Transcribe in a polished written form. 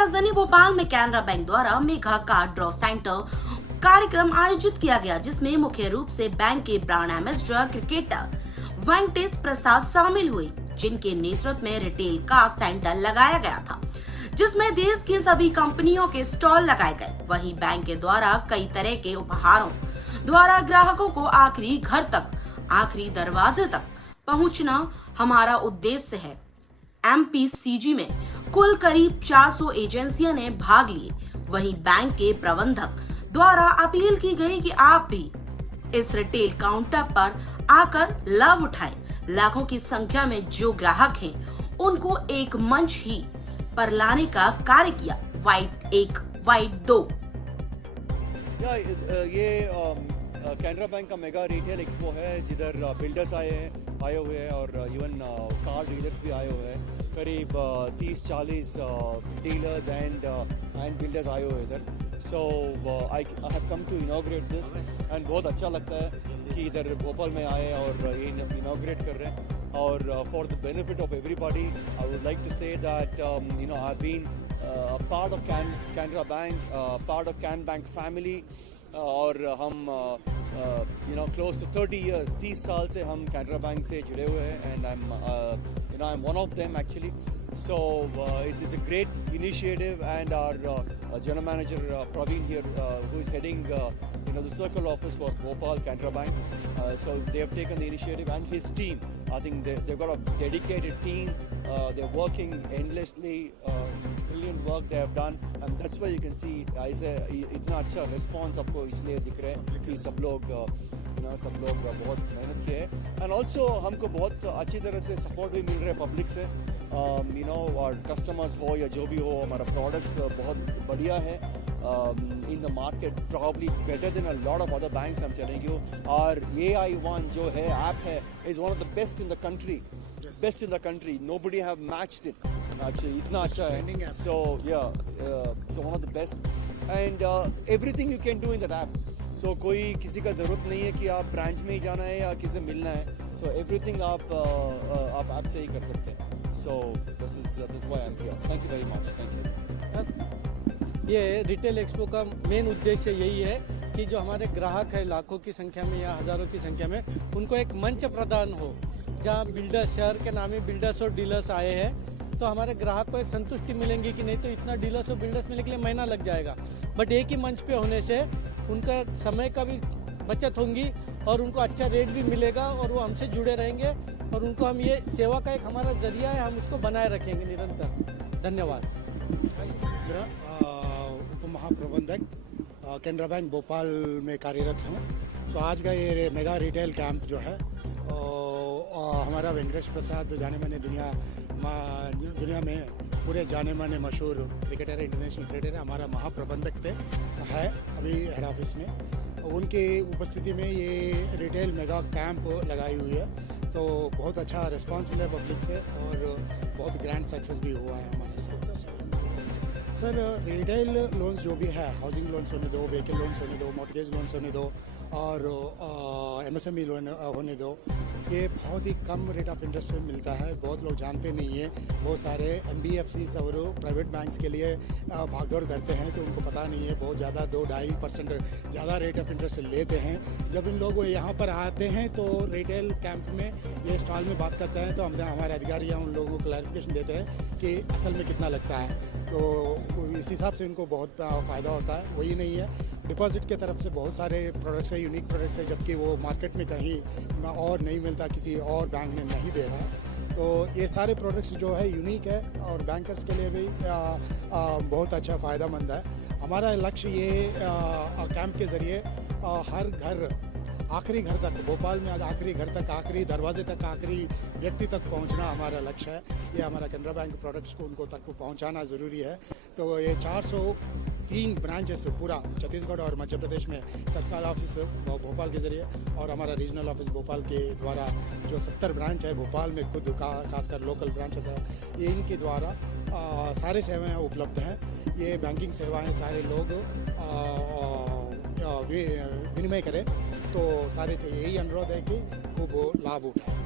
राजधानी भोपाल में कैनरा बैंक द्वारा मेगा कार्ड ड्रॉ सेंटर कार्यक्रम आयोजित किया गया, जिसमें मुख्य रूप से बैंक के ब्रांड एम्बेसडर क्रिकेटर वेंकटेश प्रसाद शामिल हुए, जिनके नेतृत्व में रिटेल कार्ड सेंटर लगाया गया था, जिसमें देश की सभी कंपनियों के स्टॉल लगाए गए। वहीं बैंक के द्वारा कई तरह के उपहारों द्वारा ग्राहकों को आखिरी घर तक, आखिरी दरवाजे तक पहुंचना हमारा उद्देश्य है। MPCG में कुल करीब 400 एजेंसियों ने भाग लिए। वहीं बैंक के प्रबंधक द्वारा अपील की गई कि आप भी इस रिटेल काउंटर पर आकर लाभ उठाएं। लाखों की संख्या में जो ग्राहक हैं, उनको एक मंच ही पर लाने का कार्य किया। White 1 white 2। ये कैनरा बैंक का मेगा रिटेल एक्सपो है, जिधर बिल्डर्स आए हुए हैं और इवन कार डीलर्स भी आए हुए हैं। करीब 30-40 डीलर्स एंड बिल्डर्स आए हुए इधर। So I have come to inaugurate this and बहुत अच्छा लगता है कि इधर भोपाल में आए और ये इनॉग्रेट कर रहे हैं। और for the benefit of everybody I would like to say that I have been part of Canara bank, part of can bank family. और हम क्लोज टू 30 साल से हम कैनरा बैंक से जुड़े हुए हैं and I am one of them actually. So it's a great initiative, and our general manager Praveen here, who is heading the circle office for Bhopal Canara Bank. So they have taken the initiative, and his team. I think they've got a dedicated team. They're working endlessly. Brilliant work they have done, and that's why you can see ऐसे इतना अच्छा response आपको इसलिए दिख रहा है कि सब लोग बहुत मेहनत किए हैं। एंड ऑल्सो हमको बहुत अच्छी तरह से सपोर्ट भी मिल रहा है पब्लिक से। और कस्टमर्स हो या जो भी हो, हमारा प्रोडक्ट्स बहुत बढ़िया है in the market, probably better than a lot of other banks. I am telling you. और AI1 जो है ऐप है, is one of the best in the country. Best in the country. Nobody have matched it. Actually, इतना अच्छा है. So so one of the best. And everything you can do in that app. So कोई किसी का ज़रूरत नहीं है कि आप ब्रांच में ही जाना है या किसी से मिलना है. So everything आप ऐप से ही कर सकते हैं. So this is why I'm here. Thank you very much. Thank you. ये रिटेल एक्सपो का मेन उद्देश्य यही है कि जो हमारे ग्राहक है लाखों की संख्या में या हजारों की संख्या में, उनको एक मंच प्रदान हो जहाँ बिल्डर्स, शहर के नामी बिल्डर्स और डीलर्स आए हैं, तो हमारे ग्राहक को एक संतुष्टि मिलेंगी कि नहीं तो इतना डीलर्स और बिल्डर्स मिलने के लिए महीना लग जाएगा। बट एक ही मंच पे होने से उनका समय का भी बचत होगी और उनको अच्छा रेट भी मिलेगा और वो हमसे जुड़े रहेंगे और उनको हम ये सेवा का एक हमारा जरिया है, हम उसको बनाए रखेंगे निरंतर। धन्यवाद। उप महाप्रबंधक कैनरा बैंक भोपाल में कार्यरत हूँ। तो आज का ये मेगा रिटेल कैंप जो है, हमारा वेंकटेश प्रसाद जाने माने दुनिया में पूरे जाने माने मशहूर क्रिकेटर, इंटरनेशनल क्रिकेटर, हमारा महाप्रबंधक है अभी हेड ऑफिस में। उनकी उपस्थिति में ये रिटेल मेगा कैंप लगाई हुई है, तो बहुत अच्छा रिस्पांस मिला पब्लिक से और बहुत ग्रैंड सक्सेस भी हुआ है हमारे साथ। सर, रिटेल लोन्स जो भी है, हाउसिंग लोन्स होने दो, व्हीकल लोन्स होने दो, मॉर्टगेज लोन्स होने दो और MSME लोन होने दो, ये बहुत ही कम रेट ऑफ इंटरेस्ट में मिलता है। बहुत लोग जानते नहीं हैं। बहुत सारे NBFCs और प्राइवेट बैंक्स के लिए भागदौड़ करते हैं, तो उनको पता नहीं है। बहुत ज़्यादा 2-2.5% ज़्यादा रेट ऑफ इंटरेस्ट लेते हैं। जब इन लोग यहाँ पर आते हैं तो रिटेल कैंप में ये स्टॉल में बात करते हैं, तो हमारे अधिकारी उन लोगों को क्लैरिफिकेशन देते हैं कि असल में कितना लगता है। तो इस हिसाब से इनको बहुत फ़ायदा होता है। वही नहीं है, डिपॉजिट के तरफ से बहुत सारे प्रोडक्ट्स है, यूनिक प्रोडक्ट्स है, जबकि वो मार्केट में कहीं और नहीं मिलता, किसी और बैंक में नहीं दे रहा है। तो ये सारे प्रोडक्ट्स जो है यूनिक है और बैंकर्स के लिए भी बहुत अच्छा फ़ायदा मंद है। हमारा लक्ष्य ये कैंप के ज़रिए हर घर, आखिरी घर तक, भोपाल में आखिरी घर तक, आखिरी दरवाजे तक, आखिरी व्यक्ति तक पहुंचना हमारा लक्ष्य है। ये हमारा कैनरा बैंक प्रोडक्ट्स को उनको तक पहुंचाना ज़रूरी है। तो ये 403 ब्रांचेस पूरा छत्तीसगढ़ और मध्य प्रदेश में सरकार ऑफिस भोपाल के ज़रिए और हमारा रीजनल ऑफिस भोपाल के द्वारा जो 70 ब्रांच है भोपाल में, खुद खासकर लोकल ब्रांचेस है, ये इनके द्वारा सारे सेवाएँ उपलब्ध हैं। ये बैंकिंग सेवाएँ सारे लोग विनिमय करें, तो सारे से यही अनुरोध है कि खूब लाभ उठाएं।